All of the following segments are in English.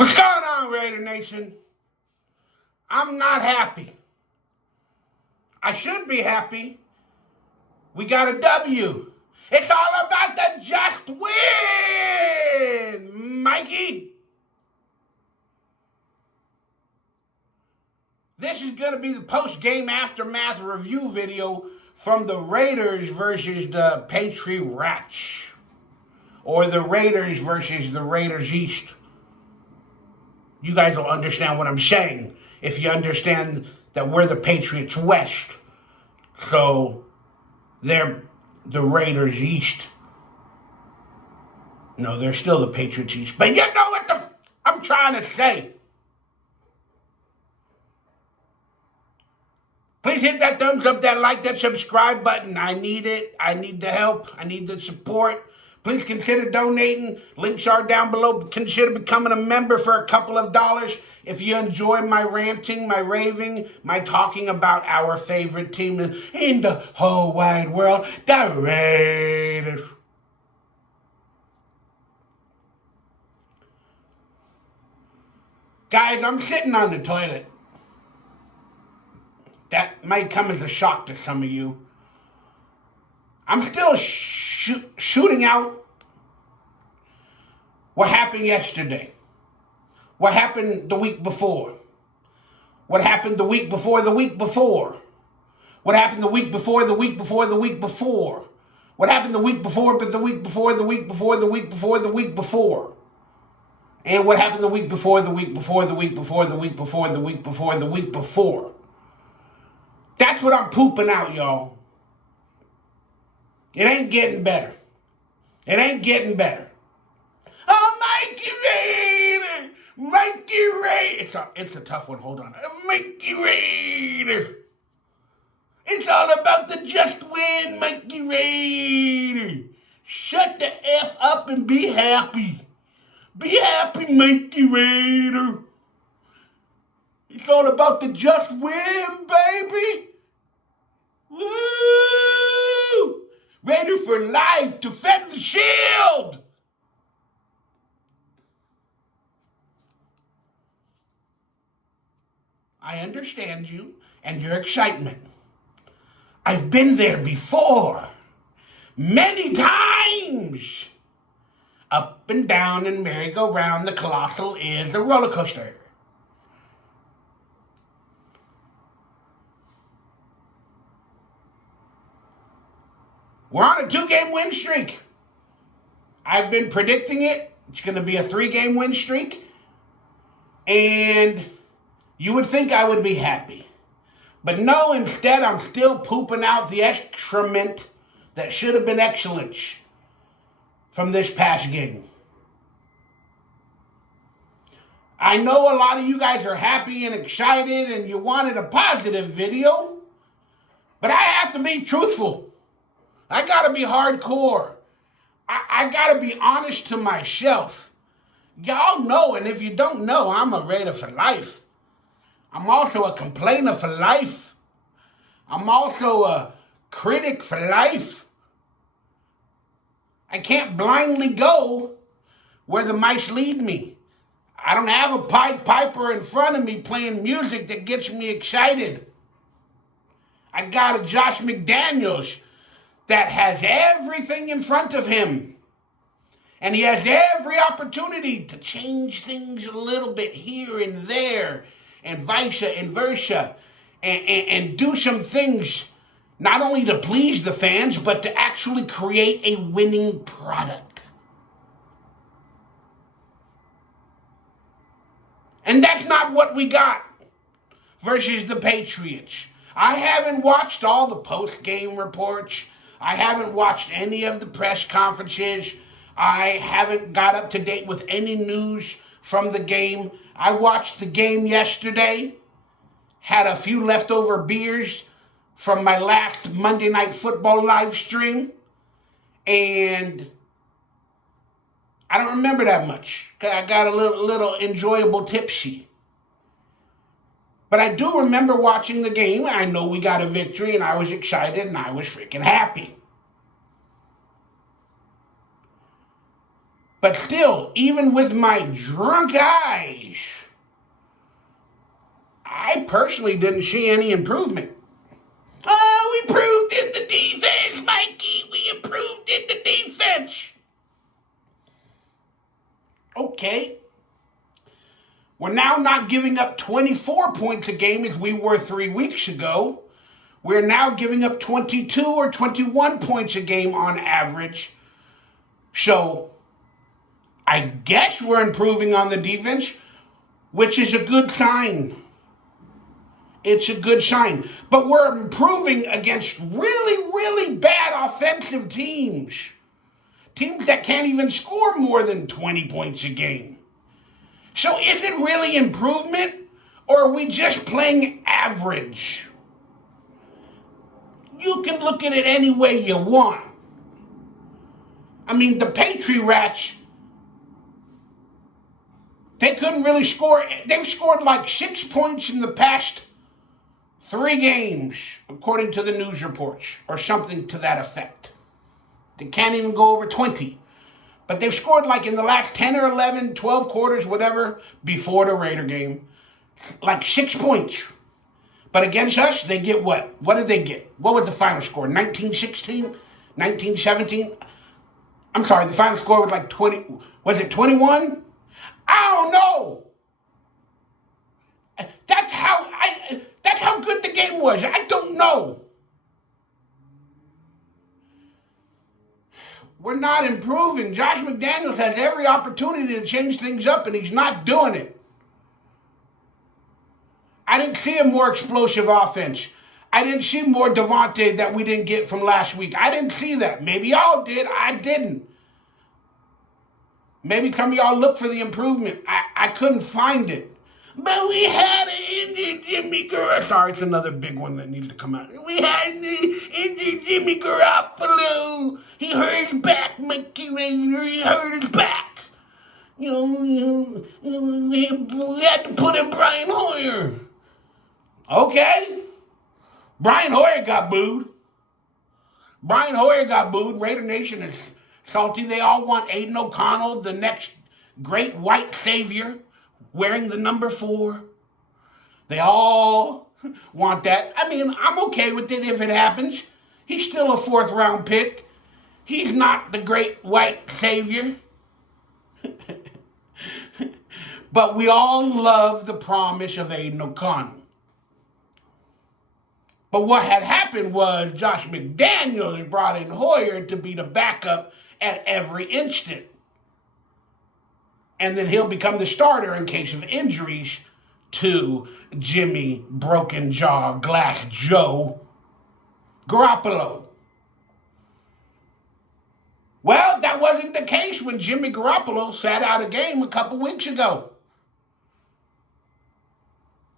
What's going on, Raider Nation? I'm not happy. I should be happy. We got a W. It's all about the just win, Mikey. This is going to be the post-game aftermath review video from the Raiders versus the Patriots. Or the Raiders versus the Raiders East. You guys will understand what I'm saying if you understand that we're the Patriots West. So they're the Raiders East. No, they're still the Patriots East. But you know what I'm trying to say. Please hit that thumbs up, that like, that subscribe button. I need it. I need the help. I need the support. Please consider donating. Links are down below. Consider becoming a member for a couple of dollars. If you enjoy my ranting, my raving, my talking about our favorite team in the whole wide world, the Raiders. Guys, I'm sitting on the toilet. That might come as a shock to some of you. I'm still shooting out what happened yesterday. What happened the week before. What happened the week before the week before. What happened the week before the week before the week before. What happened the week before but the week before the week before the week before the week before. And what happened the week before the week before the week before the week before the week before the week before. That's what I'm pooping out, y'all. It ain't getting better. It ain't getting better. Oh, Mikey Raider! Mikey Raider! It's a tough one. Hold on. Mikey Raider! It's all about the just win, Mikey Raider! Shut the F up and be happy. Be happy, Mikey Raider! It's all about the just win, baby! Woo! Raider for life, defend the shield! I understand you and your excitement. I've been there before. Many times. Up and down and merry-go-round, the colossal is a roller coaster. We're on a 2-game win streak. I've been predicting it. It's going to be a 3-game win streak. And you would think I would be happy. But no, instead I'm still pooping out the excrement that should have been excellence from this past game. I know a lot of you guys are happy and excited and you wanted a positive video. But I have to be truthful. I gotta be hardcore. I gotta be honest to myself. Y'all know, and if you don't know, I'm a Raider for life. I'm also a complainer for life. I'm also a critic for life. I can't blindly go where the mice lead me. I don't have a Pied Piper in front of me playing music that gets me excited. I got a Josh McDaniels that has everything in front of him. And he has every opportunity to change things a little bit here and there, and vice versa, and do some things not only to please the fans, but to actually create a winning product. And that's not what we got versus the Patriots. I haven't watched all the post-game reports. I haven't watched any of the press conferences. I haven't got up to date with any news from the game. I watched the game yesterday, had a few leftover beers from my last Monday Night Football live stream, and I don't remember that much. I got a little enjoyable tipsy. But I do remember watching the game. I know we got a victory, and I was excited, and I was freaking happy. But still, even with my drunk eyes, I personally didn't see any improvement. Oh, we improved in the defense, Mikey. We improved in the defense. Okay. We're now not giving up 24 points a game as we were 3 weeks ago. We're now giving up 22 or 21 points a game on average. So, I guess we're improving on the defense, which is a good sign. It's a good sign. But we're improving against really, really bad offensive teams. Teams that can't even score more than 20 points a game. So is it really improvement, or are we just playing average? You can look at it any way you want. I mean, the Patriots, they couldn't really score. They've scored like 6 points in the past 3 games, according to the news reports, or something to that effect. They can't even go over 20. But they've scored like in the last 10 or 11, 12 quarters, whatever, before the Raider game, like 6 points. But against us, they get what? What did they get? What was the final score? 19-16? 19-17? I'm sorry, the final score was like 20. Was it 21? I don't know. That's how good the game was. I don't know. We're not improving. Josh McDaniels has every opportunity to change things up, and he's not doing it. I didn't see a more explosive offense. I didn't see more Devontae that we didn't get from last week. I didn't see that. Maybe y'all did. I didn't. Maybe some of y'all look for the improvement. I couldn't find it. But we had an injured Jimmy Garoppolo. Sorry, it's another big one that needs to come out. We had an injured Jimmy Garoppolo. He hurt his back, Mickey Raider. He hurt his back. We had to put in Brian Hoyer. Okay. Brian Hoyer got booed. Raider Nation is salty. They all want Aiden O'Connell, the next great white savior, wearing the number 4. They all want that. I mean, I'm okay with it if it happens. He's still a 4th round pick. He's not the great white savior. But we all love the promise of Aiden O'Connell. But what had happened was Josh McDaniels brought in Hoyer to be the backup at every instant. And then he'll become the starter in case of injuries to Jimmy Broken Jaw Glass Joe Garoppolo. Well, that wasn't the case when Jimmy Garoppolo sat out a game a couple weeks ago.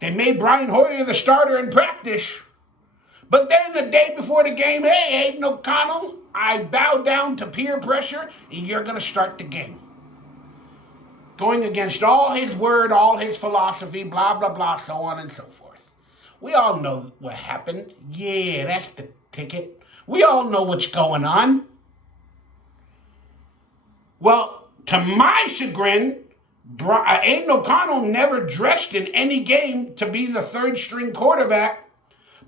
They made Brian Hoyer the starter in practice. But then the day before the game, hey, Aiden O'Connell, I bow down to peer pressure, and you're going to start the game. Going against all his word, all his philosophy, blah, blah, blah, so on and so forth. We all know what happened. Yeah, that's the ticket. We all know what's going on. Well, to my chagrin, Aiden O'Connell never dressed in any game to be the 3rd string quarterback.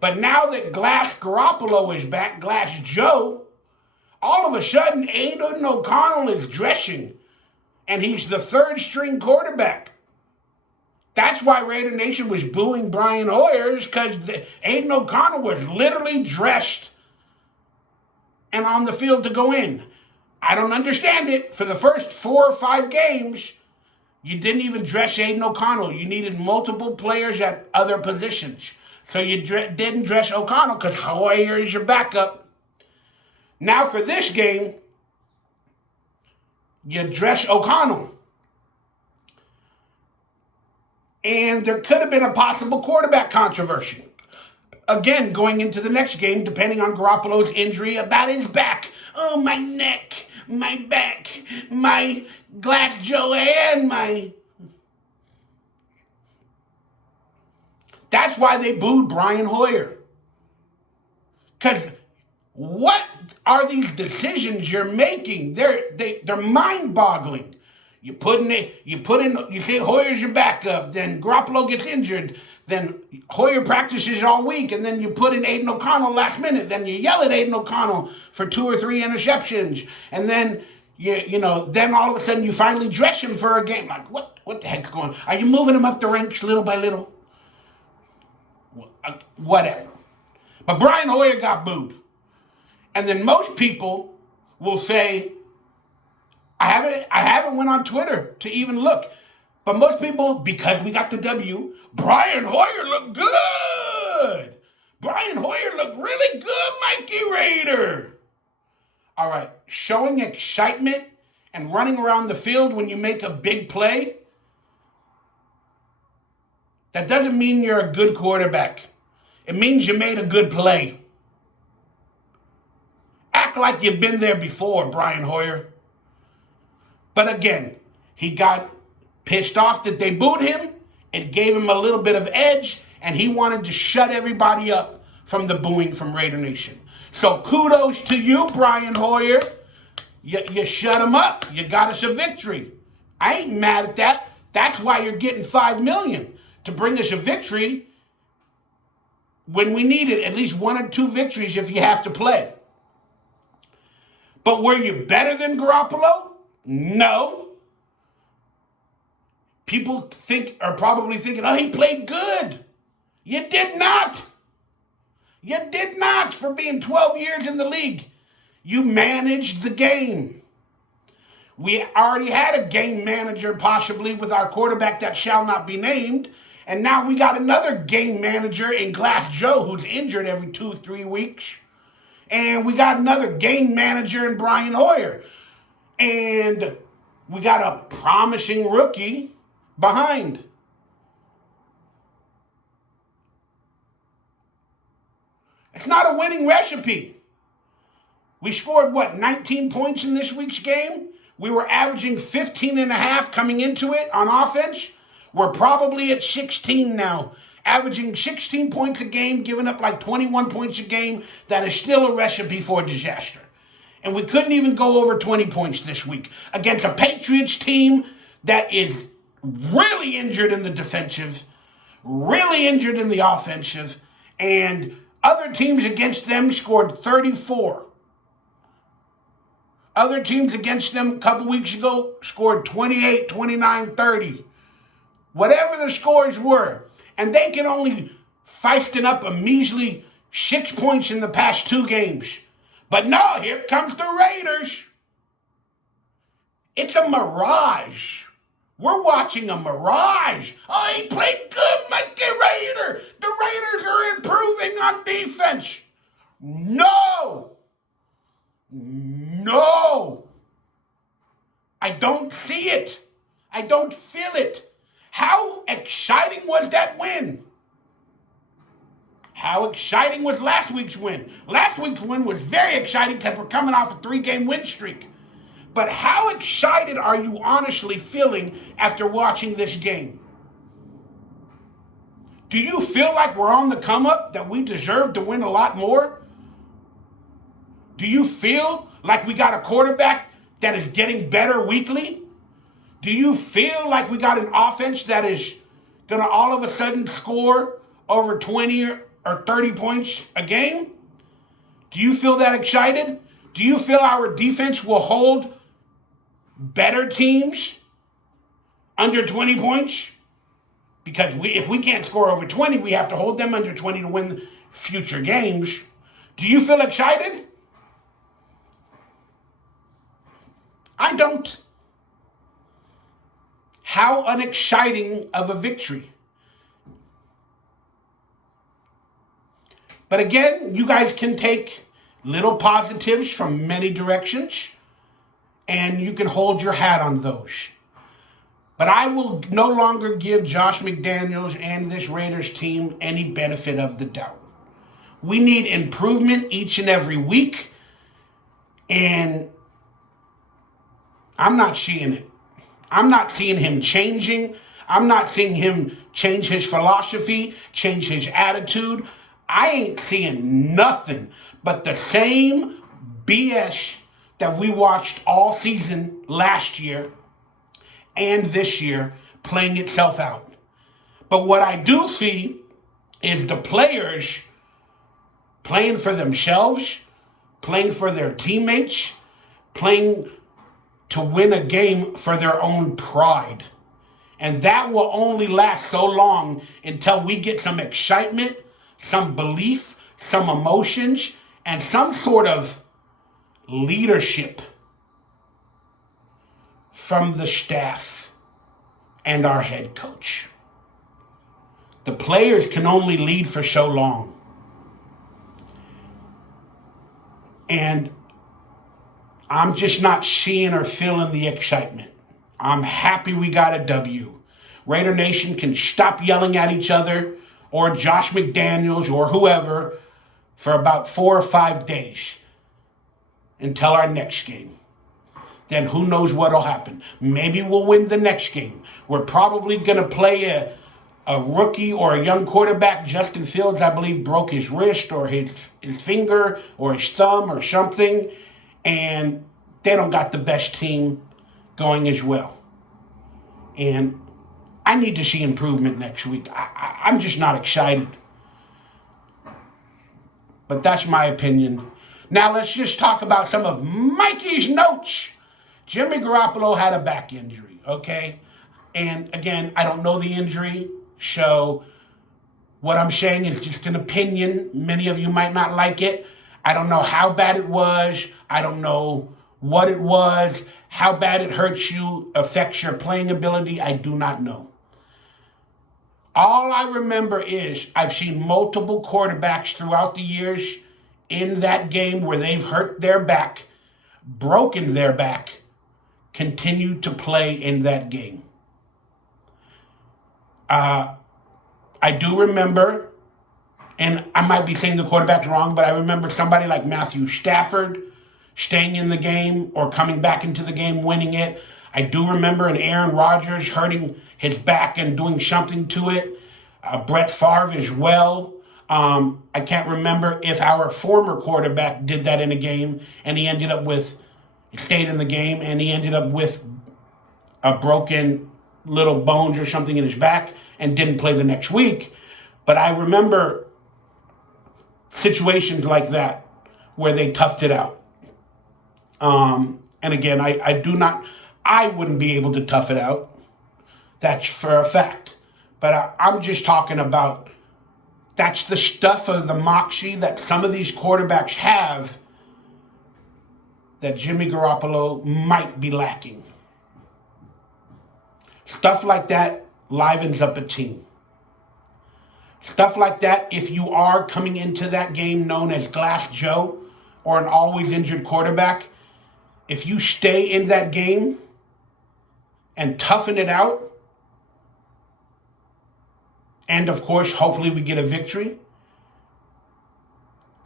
But now that Glass Garoppolo is back, Glass Joe, all of a sudden Aiden O'Connell is dressing. And he's the 3rd string quarterback. That's why Raider Nation was booing Brian Hoyer, because Aiden O'Connell was literally dressed and on the field to go in. I don't understand it. For the first 4 or 5 games, you didn't even dress Aiden O'Connell. You needed multiple players at other positions. So you didn't dress O'Connell because Hoyer is your backup. Now for this game, you dress O'Connell. And there could have been a possible quarterback controversy. Again, going into the next game, depending on Garoppolo's injury about his back. Oh, my neck, my back, my Glass Joe, and my... That's why they booed Brian Hoyer. Because what are these decisions you're making. They're mind-boggling. You say Hoyer's your backup, then Garoppolo gets injured, then Hoyer practices all week, and then you put in Aiden O'Connell last minute, then you yell at Aiden O'Connell for 2 or 3 interceptions, and then then all of a sudden you finally dress him for a game. Like, what the heck's going on? Are you moving him up the ranks little by little? Whatever. But Brian Hoyer got booed. And then most people will say, I haven't went on Twitter to even look. But most people, because we got the W, Brian Hoyer looked good. Brian Hoyer looked really good, Mikey Raider. All right, showing excitement and running around the field when you make a big play, that doesn't mean you're a good quarterback. It means you made a good play. Act like you've been there before, Brian Hoyer. But again, he got pissed off that they booed him. It gave him a little bit of edge, and he wanted to shut everybody up from the booing from Raider Nation. So kudos to you, Brian Hoyer. You shut him up. You got us a victory. I ain't mad at that. That's why you're getting $5 million, to bring us a victory when we needed at least 1 or 2 victories if you have to play. But were you better than Garoppolo? No. People are probably thinking, oh, he played good. You did not. You did not, for being 12 years in the league. You managed the game. We already had a game manager possibly with our quarterback that shall not be named. And now we got another game manager in Glass Joe who's injured every 2-3 weeks. And we got another game manager in Brian Hoyer. And we got a promising rookie behind. It's not a winning recipe. We scored, 19 points in this week's game? We were averaging 15.5 coming into it on offense. We're probably at 16 now, averaging 16 points a game, giving up like 21 points a game. That is still a recipe for disaster. And we couldn't even go over 20 points this week against a Patriots team that is really injured in the defensive, really injured in the offensive, and other teams against them scored 34. Other teams against them a couple weeks ago scored 28, 29, 30. Whatever the scores were. And they can only feisting up a measly 6 points in the past 2 games. But no, here comes the Raiders. It's a mirage. We're watching a mirage. Oh, he played good, Mikey Raider. The Raiders are improving on defense. No. No. I don't see it. I don't feel it. How exciting was that win? How exciting was last week's win? Last week's win was very exciting because we're coming off a 3-game win streak. But how excited are you honestly feeling after watching this game? Do you feel like we're on the come up, that we deserve to win a lot more? Do you feel like we got a quarterback that is getting better weekly? Do you feel like we got an offense that is going to all of a sudden score over 20 or 30 points a game? Do you feel that excited? Do you feel our defense will hold better teams under 20 points? Because if we can't score over 20, we have to hold them under 20 to win future games. Do you feel excited? I don't. How unexciting of a victory. But again, you guys can take little positives from many directions, and you can hold your hat on those. But I will no longer give Josh McDaniels and this Raiders team any benefit of the doubt. We need improvement each and every week, and I'm not seeing it. I'm not seeing him changing. I'm not seeing him change his philosophy, change his attitude. I ain't seeing nothing but the same BS that we watched all season last year and this year playing itself out. But what I do see is the players playing for themselves, playing for their teammates, playing to win a game for their own pride. And that will only last so long until we get some excitement, some belief, some emotions, and some sort of leadership from the staff and our head coach. The players can only lead for so long. And I'm just not seeing or feeling the excitement. I'm happy we got a W. Raider Nation can stop yelling at each other or Josh McDaniels or whoever for about 4 or 5 days until our next game. Then who knows what will happen. Maybe we'll win the next game. We're probably going to play a rookie or a young quarterback. Justin Fields, I believe, broke his wrist or his finger or his thumb or something. And they don't got the best team going as well. And I need to see improvement next week. I'm just not excited. But that's my opinion. Now let's just talk about some of Mikey's notes. Jimmy Garoppolo had a back injury, okay? And again, I don't know the injury, so what I'm saying is just an opinion. Many of you might not like it. I don't know how bad it was. I don't know what it was. How bad it hurts you, affects your playing ability, I do not know. All I remember is I've seen multiple quarterbacks throughout the years in that game where they've hurt their back, broken their back, continue to play in that game. I do remember, and I might be saying the quarterback's wrong, but I remember somebody like Matthew Stafford staying in the game or coming back into the game, winning it. I do remember an Aaron Rodgers hurting his back and doing something to it. Brett Favre as well. I can't remember if our former quarterback did that in a game and he stayed in the game and he ended up with a broken little bones or something in his back and didn't play the next week. But I remember situations like that where they toughed it out. And again, I wouldn't be able to tough it out. That's for a fact. But I'm just talking about, that's the stuff of the moxie that some of these quarterbacks have that Jimmy Garoppolo might be lacking. Stuff like that livens up a team. Stuff like that, if you are coming into that game known as Glass Joe or an always injured quarterback, if you stay in that game and toughen it out, and of course, hopefully we get a victory,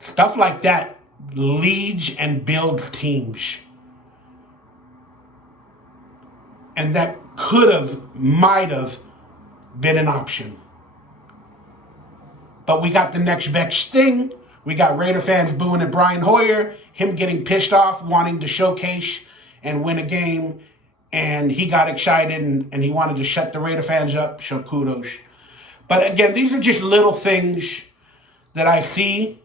stuff like that leads and builds teams. And that might have been an option. But we got the next best thing. We got Raider fans booing at Brian Hoyer, him getting pissed off, wanting to showcase and win a game. And he got excited and he wanted to shut the Raider fans up, so kudos. But again, these are just little things that I see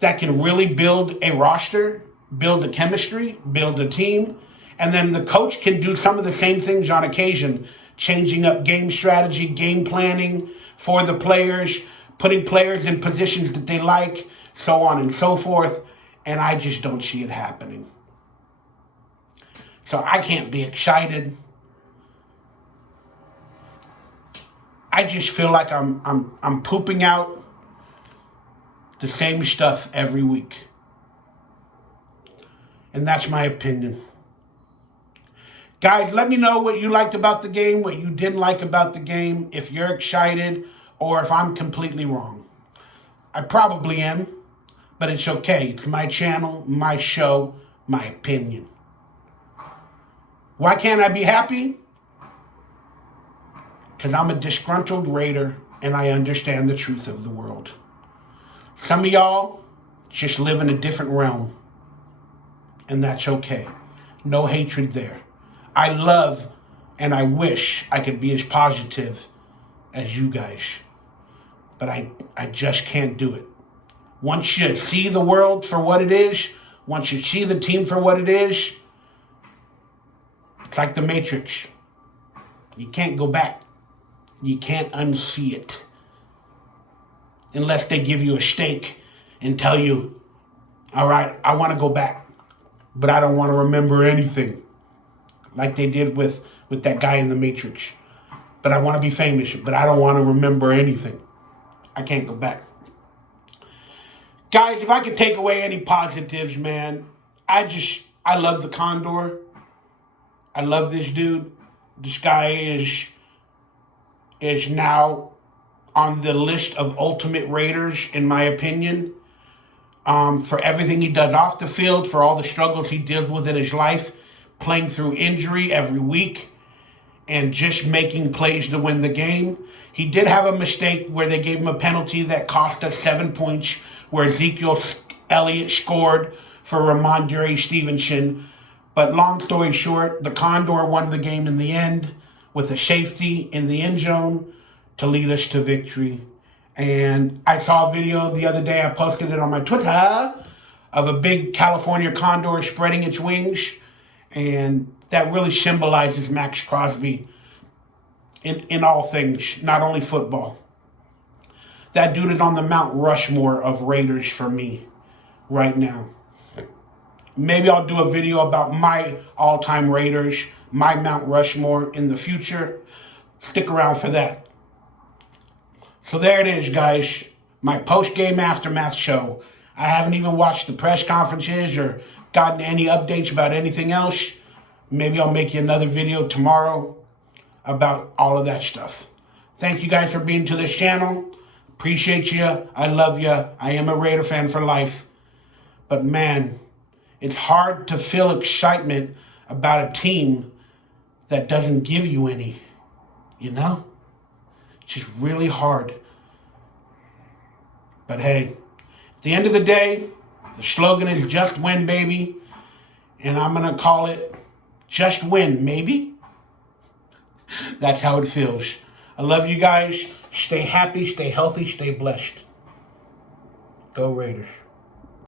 that can really build a roster, build a chemistry, build a team. And then the coach can do some of the same things on occasion, changing up game strategy, game planning for the players, putting players in positions that they like, so on and so forth. And I just don't see it happening. So I can't be excited. I just feel like I'm pooping out the same stuff every week. And that's my opinion. Guys, let me know what you liked about the game, what you didn't like about the game, if you're excited or if I'm completely wrong. I probably am, but it's okay. It's my channel, my show, my opinion. Why can't I be happy? Because I'm a disgruntled Raider and I understand the truth of the world. Some of y'all just live in a different realm. and that's okay. No hatred there. I love and I wish I could be as positive as you guys, but I just can't do it. Once you see the world for what it is, once you see the team for what it is, it's like the Matrix. You can't go back. You can't unsee it. Unless they give you a stake and tell you, all right, I want to go back, but I don't want to remember anything. Like they did with that guy in the Matrix. But I want to be famous, but I don't want to remember anything. I can't go back. Guys, if I could take away any positives, man, I love the Condor. I love this dude. This guy is now on the list of ultimate Raiders, in my opinion, for everything he does off the field, for all the struggles he deals with in his life, playing through injury every week, and just making plays to win the game. He did have a mistake where they gave him a penalty that cost us 7 points, where Ezekiel Elliott scored for Ramondre Stevenson. But long story short, the Condor won the game in the end with a safety in the end zone to lead us to victory. And I saw a video the other day, I posted it on my Twitter, of a big California condor spreading its wings. And that really symbolizes Max Crosby in all things, not only football. That dude is on the Mount Rushmore of Raiders for me right now. Maybe I'll do a video about my all-time Raiders, my Mount Rushmore in the future. Stick around for that. So there it is, guys. My post-game aftermath show. I haven't even watched the press conferences or gotten any updates about anything else. Maybe I'll make you another video tomorrow about all of that stuff. Thank you guys for being to this channel. Appreciate you. I love you. I am a Raider fan for life. But man, it's hard to feel excitement about a team that doesn't give you any, you know? It's just really hard. But hey, at the end of the day, the slogan is just win, baby. And I'm going to call it just win, maybe. That's how it feels. I love you guys. Stay happy, stay healthy, stay blessed. Go Raiders.